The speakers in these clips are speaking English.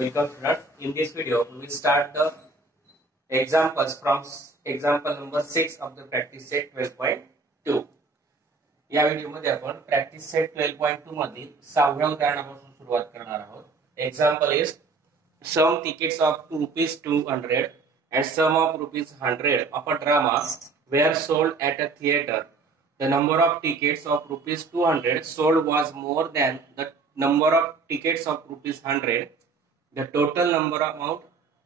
Welcome students. In this video, we will start the examples from example number 6 of the practice set 12.2. या व्हिडिओमध्ये आपण practice set 12.2 मधील 6व्या उदाहरणापासून सुरुवात करणार आहोत. Example is some tickets of ₹200 and some of ₹100 of a drama were sold at a theater. The number of tickets of ₹200 sold was more than the number of tickets of ₹100. The total number amount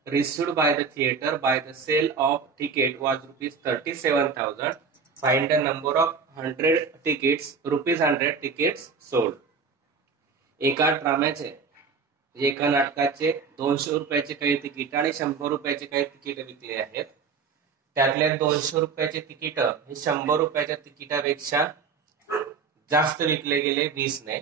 received by the theater by the sale of ticket was ₹37,000. Find the number of ₹100 tickets sold. एका ड्राम्याचे एका नाटकाचे ₹200 काही ticket आणि ₹100 काही ticket विकले आहेत. त्यातल्या ₹200 ticket हे ₹100 तिकिटापेक्षा जास्त विकले गेले 20 ने.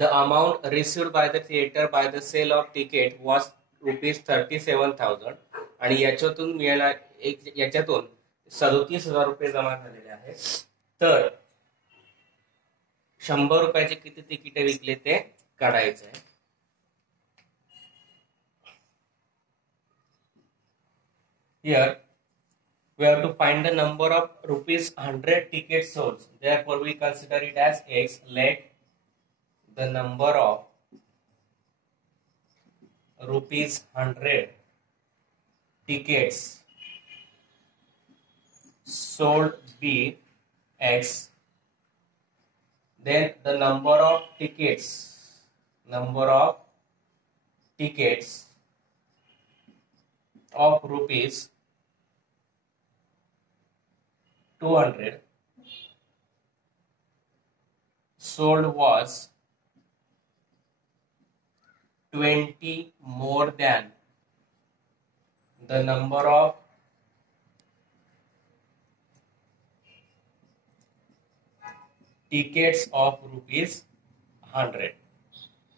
The amount received by the theater by the sale of ticket was ₹37,000 आणि याच्यातून मिळाला याच्यातून ₹37,000 जमा झालेले आहेत. तर ₹100 किती तिकीट विकले ते काढायचे आहे. Here we have to find the number of ₹100 tickets sold. Therefore we consider it as X. Let the number of ₹100 tickets sold be X. Then the number of tickets of ₹200 sold was 20 more than the number of tickets of ₹100,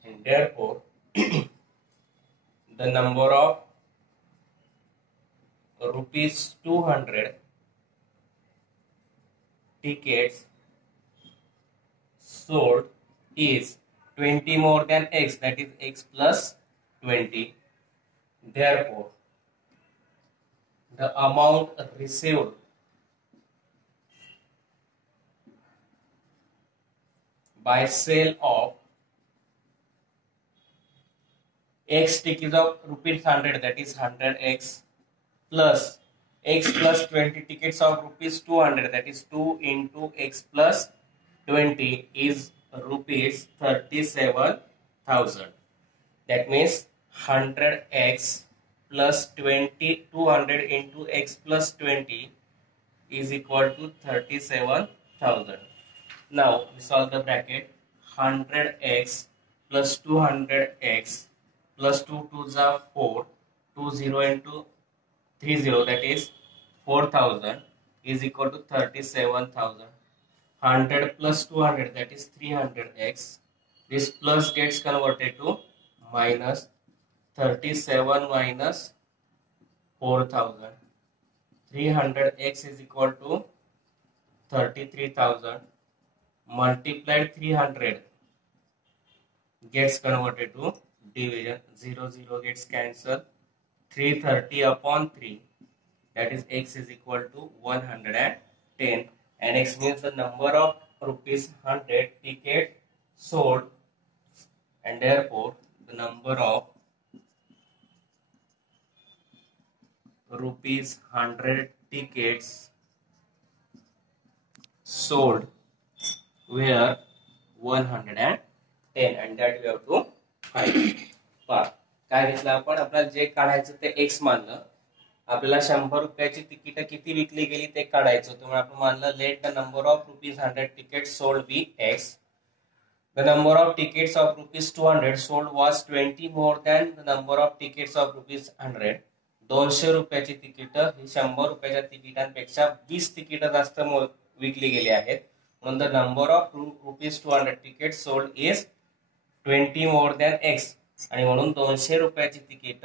and therefore the number of ₹200 tickets sold is 20 more than X, that is X plus 20. Therefore the amount received by sale of X tickets of ₹100, that is 100X, plus X plus 20 tickets of ₹200, that is 2 into X plus 20 is ₹37,000. That means 100X plus 20, 200 into X plus 20 is equal to 37,000. Now we solve the bracket. 100X plus 200X plus 2 2s are 4, 20 into 30, that is 4,000 is equal to 37,000. 100 plus 200, that is 300X. This plus gets converted to minus. 37 minus 4,000. 300X is equal to 33,000. Multiplied 300 gets converted to division. 0 0 gets cancelled. 330 upon 3, that is X is equal to 110, and X means the number of ₹100 ticket sold, and therefore the number of ₹100 tickets sold were 110, and that we have to find. काय घेतलं आपण? आपल्याला जे काढायचं ते X मानलं. आपल्याला ₹100 ticket किती विकली गेली ते काढायचं. त्यामुळे आपण मानलं let the number of ₹100 tickets sold be X. The number of tickets of ₹200 sold was 20 more than the number of tickets of ₹100. ₹200 ticket he ₹100 तिकिटांपेक्षा 20 ticket जास्त विकली गेली आहेत. म्हणून the number of ₹200 tickets sold is 20 more than X. आणि म्हणून ₹200 ticket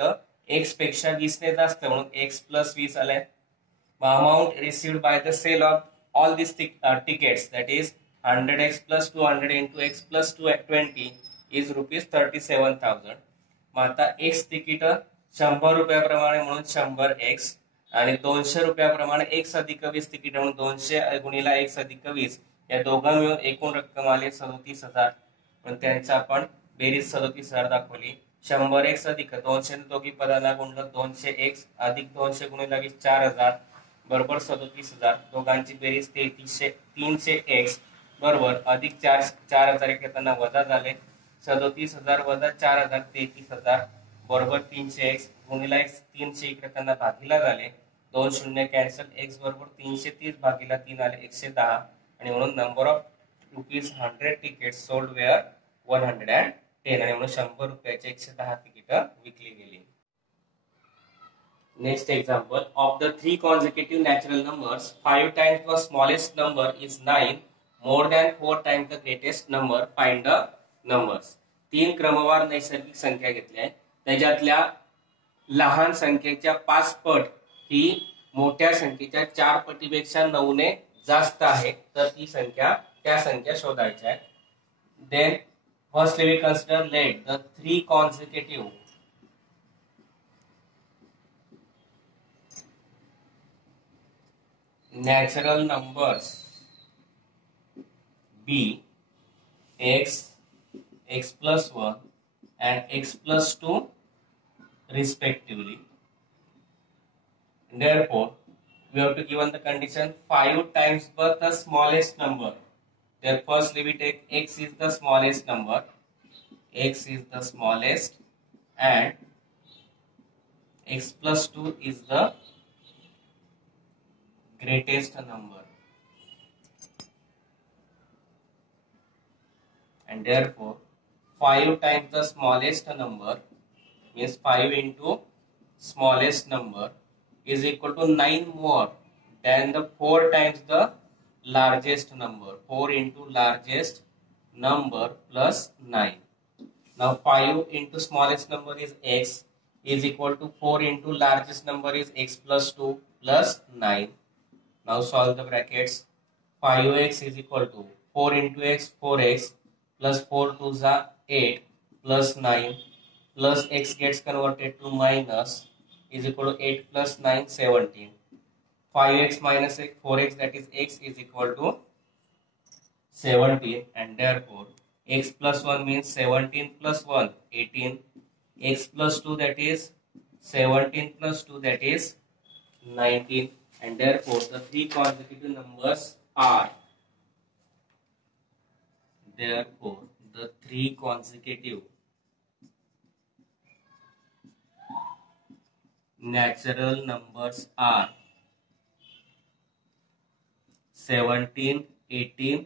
X पेक्षा 20 ने जास्त, म्हणून X plus 20 आले. Amount received by the sale of all these tickets, that is 100X plus 200 into X plus 20 is ₹37,000. मग आता एक्स तिकीट 100 रुपयाप्रमाणे म्हणून 100x आणि 200 रुपयाप्रमाणे x अधिक 20 तिकीट म्हणून 200 गुणिला x अधिक 20 या दोघा मिळून एकूण रक्कम आली 37,000. पण त्यांचा आपण बेरीज 37,000 दाखवली. 100x अधिक 200 दोघी पदाला गुणलं 200x अधिक 200 गुणिला 20 4,000 बरोबर 37,000. दोघांची बेरीज 300x बरोबर अधिक 4,000 येताना वजा झाले 37,000 वजा 4,000 33,000 बरोबर 300x गुणिला x 300 इकडे भागीला झाले 2 शून्य कॅन्सल x बरोबर 330 भागीला 3 आले 110 आणि म्हणून number of ₹100 tickets sold were 110 आणि म्हणून 100 रुपयाचे 110 तिकीट विकली गेली. Next example, of the 3 consecutive natural numbers, 5 times the smallest number is 9, more than 4 times the greatest number, find the numbers. 3 क्रमवार नैसर्गिक संख्या घेतल्या आहेत त्याच्यातल्या लहान संख्येच्या 5 पट ही मोठ्या संख्येच्या 4 पटीपेक्षा 9 ने जास्त आहे तर ती संख्या त्या संख्या शोधायच्या आहेत. Then firstly we consider let the 3 consecutive natural numbers be x, x plus 1 and x plus 2 respectively. Therefore, we have to given the condition 5 times but the smallest number. There firstly we take x is the smallest number, x is the smallest and x plus 2 is the greatest number, and therefore 5 times the smallest number means 5 into smallest number is equal to 9 more than the 4 times the largest number. 4 into largest number plus 9. Now 5 into smallest number is x is equal to 4 into largest number is x plus 2 plus 9. Now solve the brackets. 5x is equal to 4 into x 4x plus 4 2s are 8 plus 9 plus x gets converted to minus is equal to 8 plus 9 17. 5x minus 4x that is x is equal to 17 and therefore x plus 1 means 17 plus 1 18 x plus 2 that is 17 plus 2 that is 19 and therefore the 3 consecutive numbers are therefore the 3 consecutive natural numbers are 17 18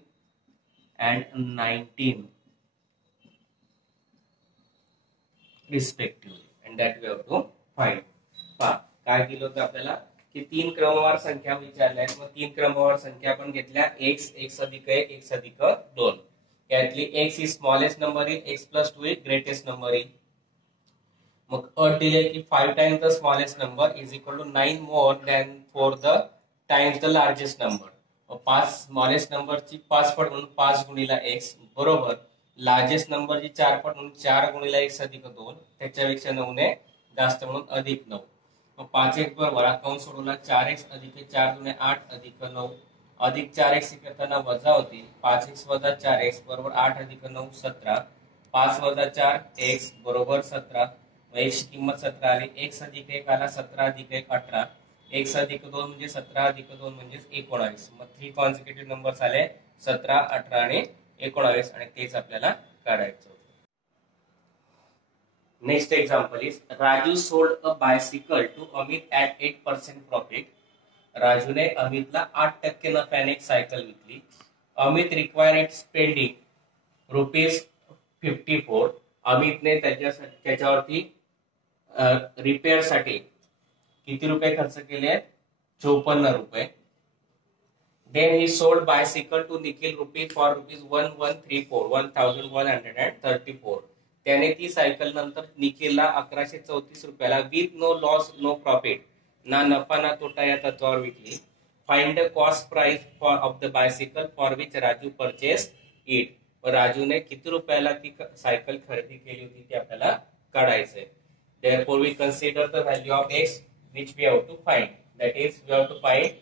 and 19 respectively and that we have to find. काय केलं होतं आपल्याला की 3 क्रमवार संख्या विचारल्या आहेत. मग 3 क्रमवार संख्या आपण घेतल्या x x अधिक 1 x अधिक 2 यातली x is smallest number is x plus 2 is greatest number is. मग अट दिले की 5 times the smallest number is equal to 9 more than 4 the times the largest number. 5 smallest नंबरची 5 पट म्हणून 5 गुणिला x बरोबर लार्जेस्ट नंबरची 4 पट म्हणून 4 गुणिला x अधिक 2 त्याच्यापेक्षा 9 ने जास्त म्हणून अधिक 9. 5x बरोबर अकाउंट सोडवला 4x अधिक 4 दुने 8 अधिक 9 अधिक 4x करताना वजा होतील 5x वजा 4x बरोबर 8 अधिक 9 17 5 वजा 4x बरोबर 17 x किंमत 17 आली x अधिक 1 आला 17 अधिक 1 18 x अधिक 2 म्हणजे 17 अधिक 2 म्हणजे 19. मग 3 कॉन्सिक्युटिव्ह नंबर्स आले 17 18 आणि 19 आणि तेच आपल्याला काढायचं. Next example is Raju sold a bicycle to Amit at 8% profit. राजूने अमितला 8% नफ्याने एक सायकल विकली. Amit required spending ₹54. अमितने त्याच्यावरती रिपेअर साठी किती रुपये खर्च केले? 54 रुपये. Then he sold bicycle to Nikhil for ₹1134. त्याने ती सायकल नंतर निखिलला 1134 रुपयाला with no loss no profit ना नफा ना तोटा या तत्वावर विकली. Find the cost price of the bicycle for which Raju purchase it. राजूने किती रुपयाला ती सायकल खरेदी केली होती ते आपल्याला काढायचंय. Therefore we consider the value of x which we have to find. That is, we have to find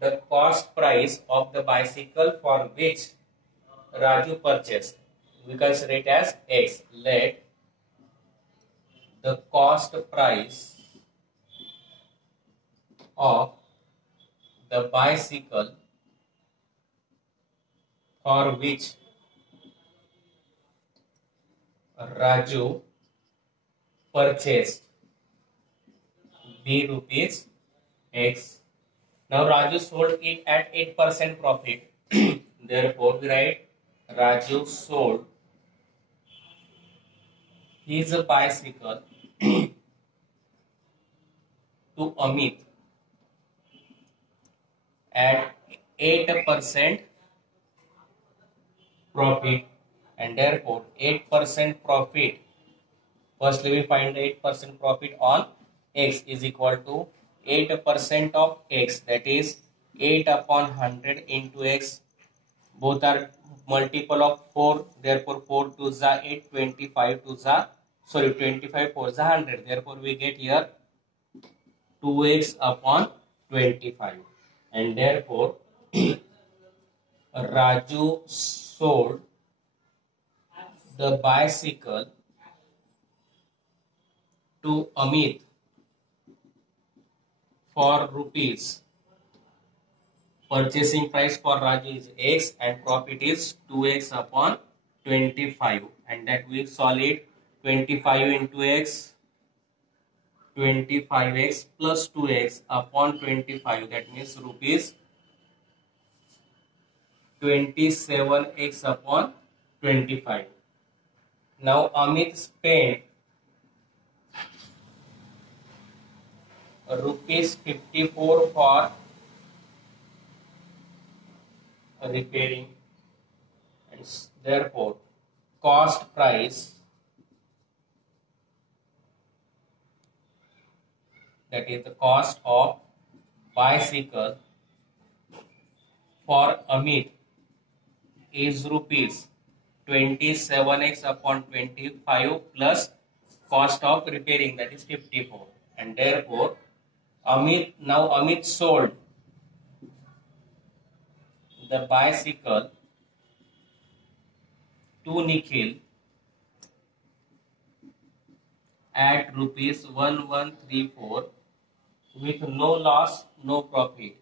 the cost price of the bicycle for which Raju purchased. We consider it as x. Let the cost price of the bicycle for which Raju purchased be rupees x. Now Raju sold it at 8% profit. Therefore we write Raju sold his bicycle to Amit at 8% profit, and therefore 8% profit. Firstly, we find the 8% profit on x is equal to 8% of x, that is 8 upon 100 into x. Both are multiple of 4, therefore 4 to the 8, 25 to the, 25 for the 100. Therefore, we get here 2x upon 25, and therefore Raju sold the bicycle to Amit for rupees. Purchasing price for Raju is x and profit is 2x upon 25, and that we solve it. 25 into x, 25x plus 2x upon 25, that means rupees 27x upon 25. Now Amit spent rupees 54 for repairing, and therefore cost price, that is the cost of bicycle for Amit, is rupees 27x upon 25 plus cost of repairing, that is 54, and therefore Amit sold the bicycle to Nikhil at rupees 1134 with no loss, no profit.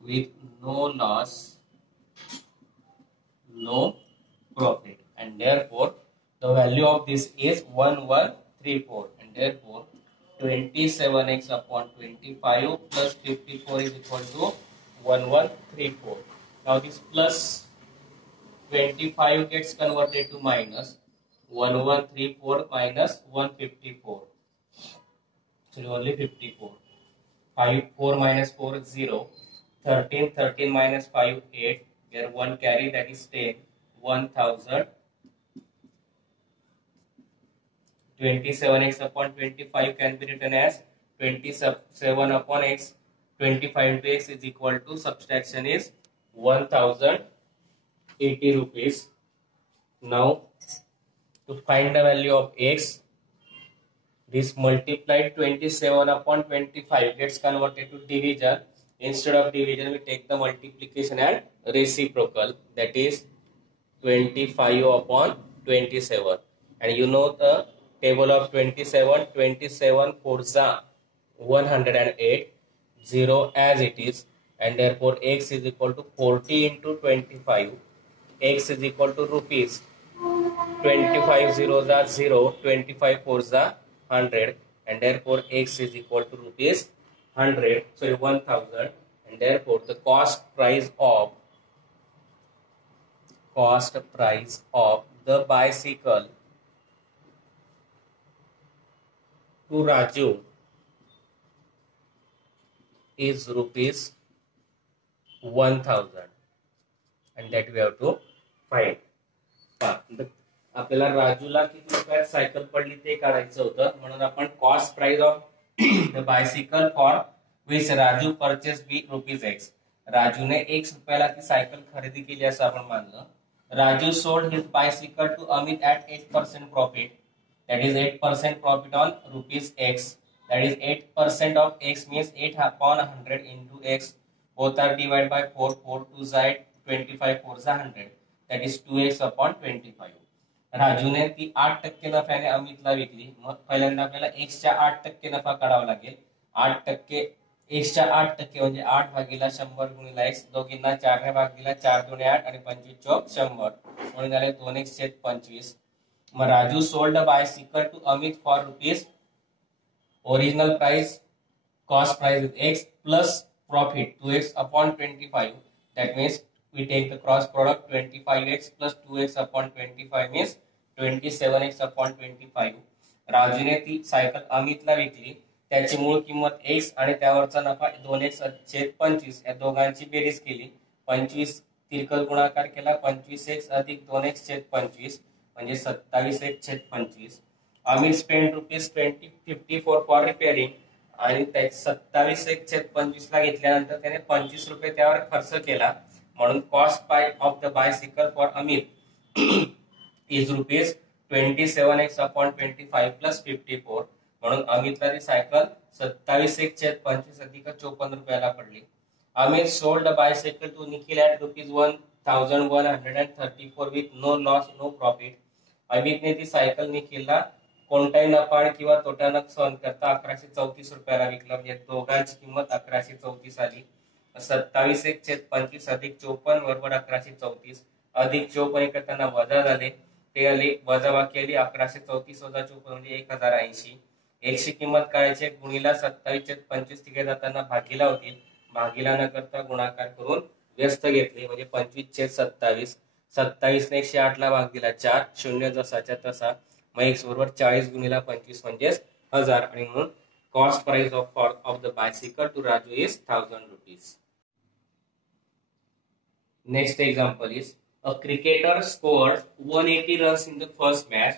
With no loss, no profit, and therefore the value of this is 1134, and therefore 27x upon 25 plus 54 is equal to 1134. Now this plus 25 gets converted to minus. 1134 minus 154, so only 54. 4 minus 4 is 0. 13 minus 5 8. There 1 carry, that is 10. 1000. 27x upon 25 can be written as 27 upon x. 25 into x is equal to, subtraction is 1080 rupees. Now to find the value of x, this multiplied 27 upon 25 gets converted to division. Instead of division, we take the multiplication and reciprocal, that is 25 upon 27. And you know the table of 27, 27 4 za 108, 0 as it is, and therefore x is equal to 40 into 25. X is equal to rupees. 25 zeros are 0, 25 fours are 100, and therefore x is equal to rupees 1000, and therefore the cost price of the bicycle to Raju is rupees 1000, and that we have to find. आपल्याला राजूला किती रुपयात cycle पडली ते काढायचं होतं, म्हणून आपण cost price of the bicycle for which Raju purchase be rupees एक्स. राजूने x रुपयाला ती सायकल खरेदी केली असं आपण मानलं. Raju sold his bicycle to Amit at 8% profit. that is 8% profit on rupees x. That is 8% of x means 8 upon 100 into x. Both are divided by 4. 4 2 side 25 4 100. That is 2x upon 25. राजूने ती 8% नफ्याने अमितला विकली. मग पहिल्यांदा आपल्याला x च्या 8% नफा काढावा लागेल. 8% x च्या 8% म्हणजे 8 भागीला 100 गुणिला x. दोघींना 4 ने भाग दिला. 4 2 8 आणि 25 चौक 100 म्हणून झाले 2x छेद 25. मग Raju sold a bicycle to Amit for rupees. Original price cost price is x plus profit 2x upon 25. That means we take the cross product. 25x plus 2x upon 25 means 27x upon 25. राजूने ती cycle अमितला विकली. त्याची मूळ किंमत x आणि त्यावरचा नफा 2x छेद 25 या दोघांची बेरीज केली. 25 तिरकल गुणाकार केला. 25x अधिक 2x छेद 25 म्हणजे 27x छेद 25. Amit spend rupees 54 for repairing आणि 27x छेद 25 ला घेतल्यानंतर त्याने 25 रुपये त्यावर खर्च केला. म्हणून cost by of the bicycle for Amit is rupees 27x upon 25 plus 54. म्हणून अमितला ती सायकल 27x छेद 25 अधिक 54 रुपयाला पडली. Amit sold the bicycle to Nikhil at rupees 1134 with no loss no profit. अमितने ती सायकल निखिलला कोणताही नफा किंवा तोटा न सहन करता 1134 रुपयाला विकला. म्हणजे दोघांची किंमत 1134 आली. 27x छेद 25 अधिक 54 बरोबर 1134 अधिक 54 करताना वजा झाले. ते आले वजाबाकी आली 1134 वजा 54 म्हणजे 1080. x ची किंमत काढायची. गुणिला 27 छेद 25 तिघे जाताना भागीला होतील. भागीला न करता गुणाकार करून व्यस्त घेतले म्हणजे 25 छेद 27. 27 ने 108 ला भाग दिला 4 शून्य जसाच्या तसा. मग x बरोबर 40 गुणिला 25 म्हणजे 1000 आणि म्हणून cost price of the bicycle to Raju is 1000 rupees. Next example is a cricketer scored 180 runs in the first match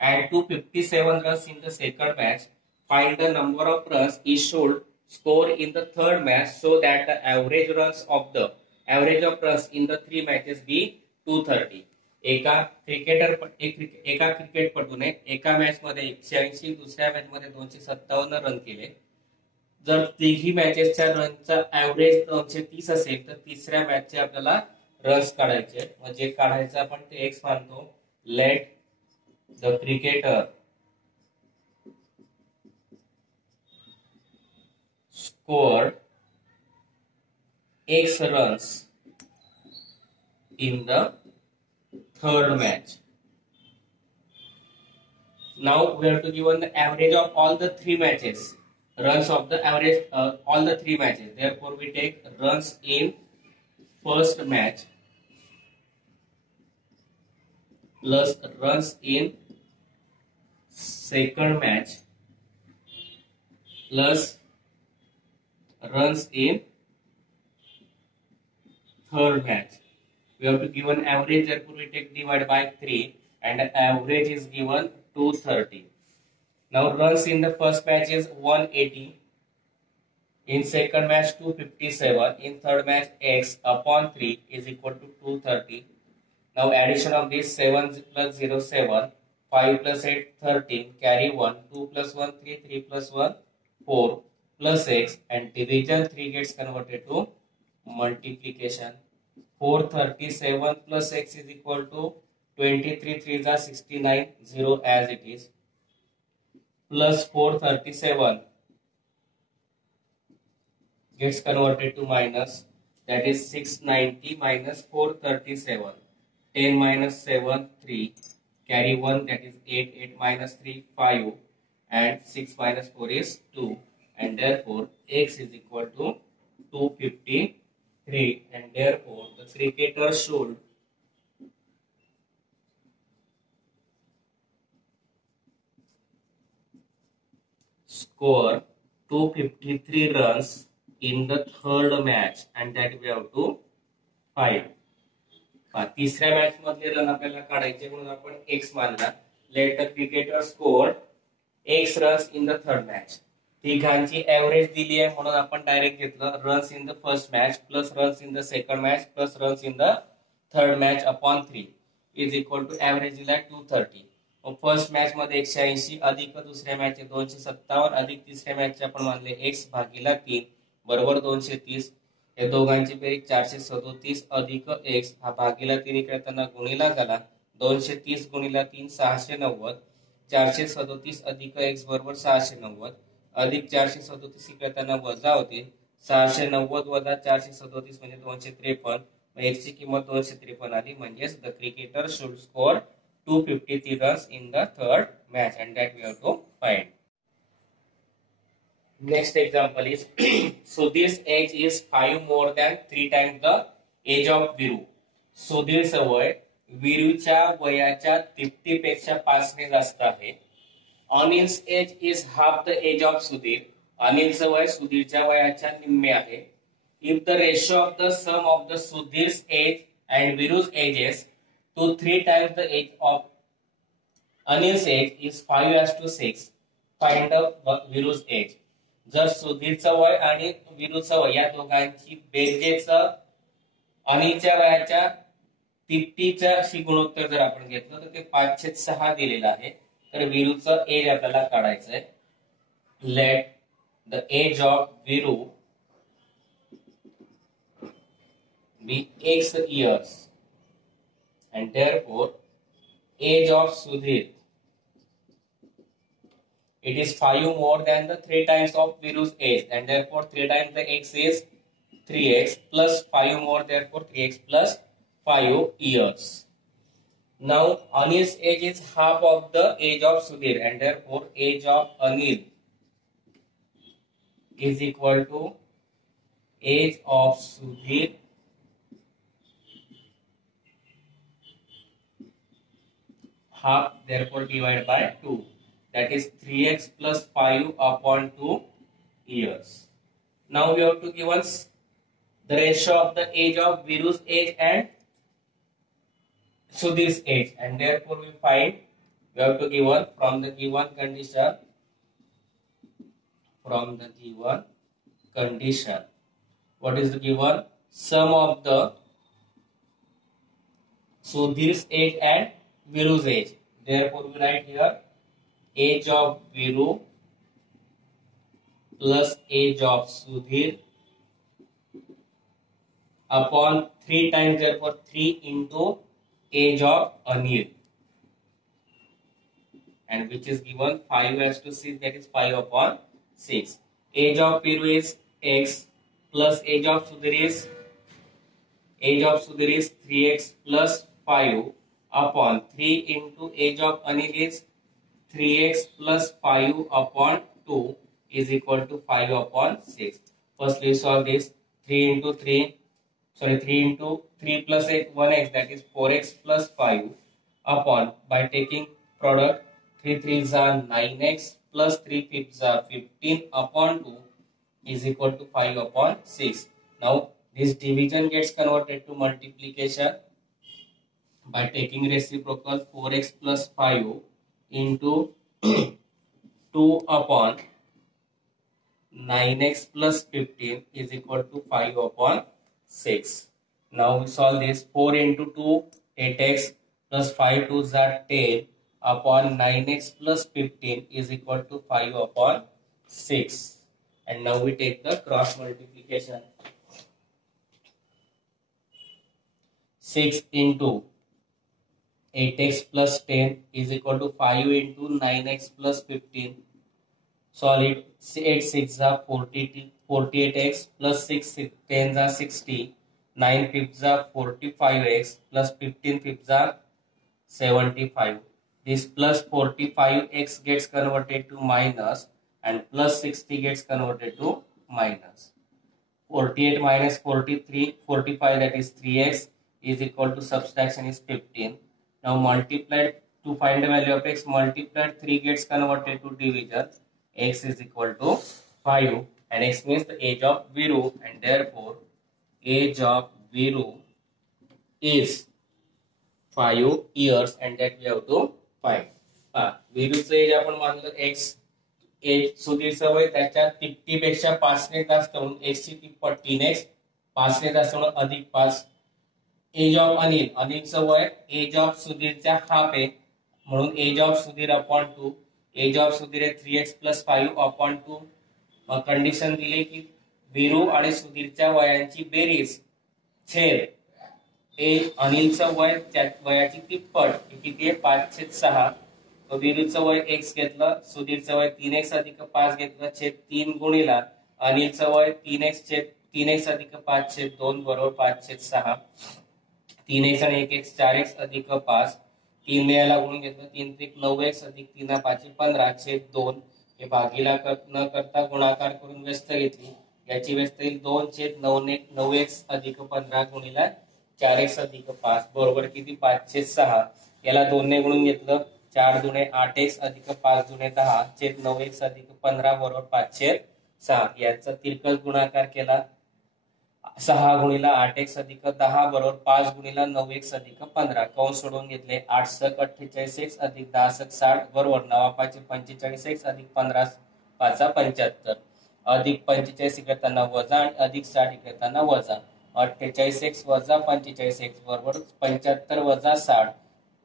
and 257 runs in the second match. Find the number of runs he should score in the third match so that the average of runs in the three matches be 230. एका क्रिकेटपटूने एका match मध्ये 180 दुसऱ्या match मध्ये 257 run केले. जर तिघी मॅचेसच्या रनचा average 230 असेल तर तिसऱ्या मॅचचे आपल्याला रन्स काढायचे. म्हणजे काढायचं आपण ते एक्स मानतो. Late the cricketer score x runs in the third match. Now we have to given the average of all the three matches. Runs of the average all the three matches. Therefore we take runs in first match plus runs in second match plus runs in third match. We have to given average, therefore we take divide by 3 and average is given 230. Now runs in the first match is 180, in second match 257, in third match x upon 3 is equal to 230. Now addition of this 7 plus 0 7, 5 plus 8 13, carry 1, 2 plus 1 3, 3 plus 1 4 plus x and division 3 gets converted to multiplication. 437 plus x is equal to 23 3s are 69 0 as it is plus 437 gets converted to minus, that is 690 minus 437. 10 minus 7 3, carry 1, that is 8, 8 minus 3 5 and 6 minus 4 is 2 and therefore x is equal to 253 and therefore the cricketer should score 253 runs in the third match and that we have to find. तिसऱ्या match मधले run आपल्याला काढायचे म्हणून आपण x मानला. Let the cricketer score x runs in the third match. तिघांची average दिली आहे म्हणून आपण डायरेक्ट घेतलं runs in the first match plus runs in the second match plus runs in the third match upon 3 is equal to average दिला 230. First match मध्ये 180 अधिक दुसऱ्या मॅच 257 अधिक तिसऱ्या मॅच आपण मानले x भागीला 3 बरोबर 230. या दोघांची बेरीज 437 अधिक x हा भागीला 3 इकडे त्यांना गुणिला झाला 230 गुणिला 3 690. 437 अधिक x बरोबर 690 अधिक 437 इकडे त्यांना वजा होते 690 वजा 437 म्हणजे 253. x ची किंमत 253 आली. म्हणजेच the cricketer should score 253 runs in the third match and that we have to find. Next example is Sudhir's age is 5 more than 3 times the age of Viru. सुधीरचं वय विरूच्या वयाच्या तिप्पटीपेक्षा 5 ने जास्त आहे. Anil's age is half the age of Sudhir. अनिलचं वय सुधीरच्या वयाच्या निम्मे आहे. If the ratio of the sum of the Sudhir's age and Viru's ages to 3 times the age of Anil's age is 5:6. Find the Viru's age. जर सुधीरचं वय आणि विरूचं वय या दोघांची बेरजेच अनिलच्या वयाच्या तिप्पटीच्या गुणोत्तर जर आपण घेतलं तर ते 5/6 दिलेलं आहे. तर विरूचं एज आपल्याला काढायचंय. Let the age of Viru be x years and therefore age of Sudhir it is 5 more than the 3 times of Viru's age and therefore 3 times the x is 3x plus 5 more therefore 3x plus 5 years. Now Anil's age is half of the age of Sudhir and therefore age of Anil is equal to age of Sudhir half, therefore divide by 2, that is 3x plus 5 upon 2 years. Now we have to give us the ratio of the age of Viru's age and Sudhir's age and therefore we find we have to give one from the given condition what is the given sum of the Sudhir's age and Viru's age. Therefore, we write here age of Viru plus age of Sudhir upon 3 times, therefore 3 into age of Anil, and which is given 5:6, that is 5 upon 6. Age of Viru is x plus age of Sudhir is 3x plus 5 upon 3 into age of Anil is 3x plus 5 upon 2 is equal to 5 upon 6. Firstly, solve this. 3 into 3 plus 8, 1x, that is 4x plus 5 upon, by taking product, 3 3s are 9x plus 3 5s are 15 upon 2 is equal to 5 upon 6. Now, this division gets converted to multiplication by taking reciprocal 4x plus 5 into 2 upon 9x plus 15 is equal to 5 upon 6. Now we solve this. 4 into 2 8x plus 5 2s are 10 upon 9x plus 15 is equal to 5 upon 6. And now we take the cross multiplication. 6 into 8x plus 10 is equal to 5 into 9x plus 15. Solve it. 8 6 are 48x plus 6 10s are 60. 9 5s are 45x plus 15 5s are 75. This plus 45x gets converted to minus and plus 60 gets converted to minus. 48 minus 43, 45, that is 3x is equal to subtraction is 15. Now multiplied to find the value of x, multiplied 3 gets converted to division. X is equal to 5 and x means the age of Viru and therefore age of Viru is 5 years and that we have to find. विरूचं age आपण मानलं x, as सुधीरचं वय त्याच्या तिप्पटीपेक्षा 5 ने जास्त म्हणून x ची तिप्पट 3x, 5 ने जास्त म्हणून अधिक 5. एज ऑफ अनिल, अनिलचं वय एज ऑफ सुधीरच्या हाफ आहे म्हणून age of Sudhir upon 2. Age of Sudhir आहे 3x + 5 अपॉन 2. मग कंडिशन दिली की वीरू आणि सुधीरच्या वयांची बेरीज छेद अनिलचं वय त्या वयाची तिप्पट किती आहे 5/6. वीरूचं वय x घेतलं, सुधीरचं वय 3x + 5 घेतलं छेद 3 गुणिला अनिलचं वय 3x + 5/2 बरोबर 5/6. 3x आणि 1x 4x + 5. 3 ने याला गुणून घेतलं 3 त्रिक 9x + 3 5 15 छेद 2. हे भागीला न करता गुणाकार करून व्यस्त घेतली. याची व्यस्त येईल 2/9x + 15 गुणिला 4x + 5 बरोबर किती 5/6. याला 2 ने गुणून घेतलं 4 दुणे 8x + 5 दुणे 10 छेद 9x + 15 बरोबर 5/6. याचा तिरकस गुणाकार केला 6 गुणिला 8x + 10 बरोबर 5 गुणिला 9x + 15. कंस सोडून घेतले 8 × 48x + 10 × 60 बरोबर 9 × 5 45x + 15 × 5 75 अधिक 45 इकडे वजा आणि अधिक 60 इकडे वजा. 48x वजा 45x बरोबर 75 वजा 60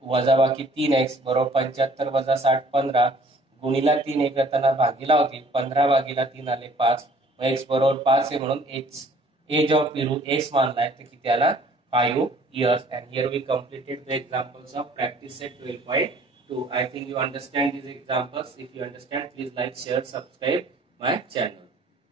वजा बाकी 3x बरोबर 75 वजा 60 15 गुणिला 3 इकडे भागीला होतील 15 भागीला 3 आले 5. x बरोबर 5 आहे म्हणून एज ऑफ वीरू x मानलाय तर किती आला 5 years. And here we completed the examples of practice set 12.2. I think you understand these examples. If you understand, please like, share, subscribe my channel.